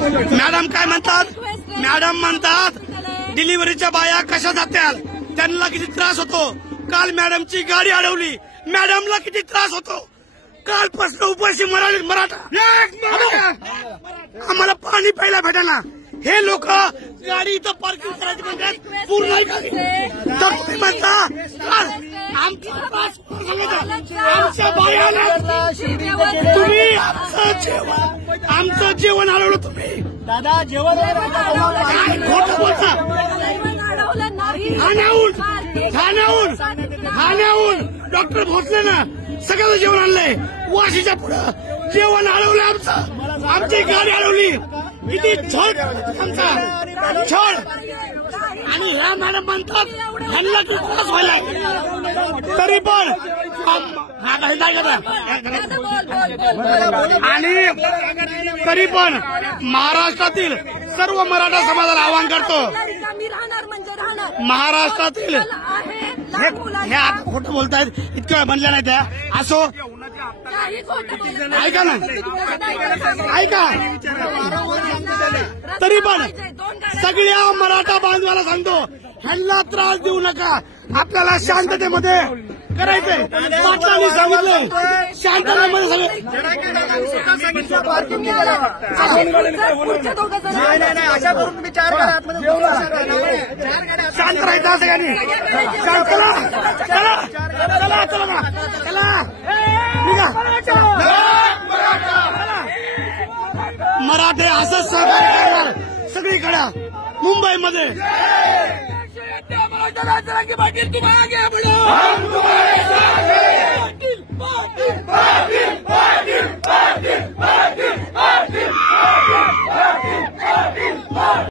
Madam काय म्हणतात? Madam म्हणतात डिलिव्हरीच्या बाया कशा जात्याल, त्यांना किती त्रास होतो. काल मॅडमची गाडी अडवली, मॅडमला किती त्रास होतो. कालपासून उपाशी मराठा आम्हाला पाणी प्यायला भेटाना. हे लोक गाडी इथं पार्किंग करायची म्हणतात पूर्ण तर तुम्ही म्हणता आमच्या बायाला तुम्ही आमचं जेवण अडवलं. तुम्ही दादा जेवण काय खोटं बोलता. ठाण्याहून डॉक्टर भोसले ना सगळं जेवण आणलंय. वाशीच्या पुढं जेवण अडवलं आमचं. आमची गाडी अडवली. किती छळ आमचा छळ. आणि ह्या मॅडम म्हणतात ह्यांना किती त्रास व्हायला. तरी पण आणि तरी पण महाराष्ट्रातील सर्व मराठा समाजाला आवाहन करतो. महाराष्ट्रातील हे आता खोटं बोलतायत, इतकं म्हणलं नाही त्या. असो ऐका ना, ऐका. तरी पण सगळ्या मराठा बांधवाला सांगतो ह्यांना त्रास देऊ नका. आपल्याला शांततेमध्ये करायचंय. पाटलांनी सांगितलंय शांततेमध्ये सगळे शांत राहायचं सगळ्यांनी. चला चला चला चला चला निघा. मराठे असंच सहकार्य करणार सगळीकडे मुंबईमध्ये. तुम्हाला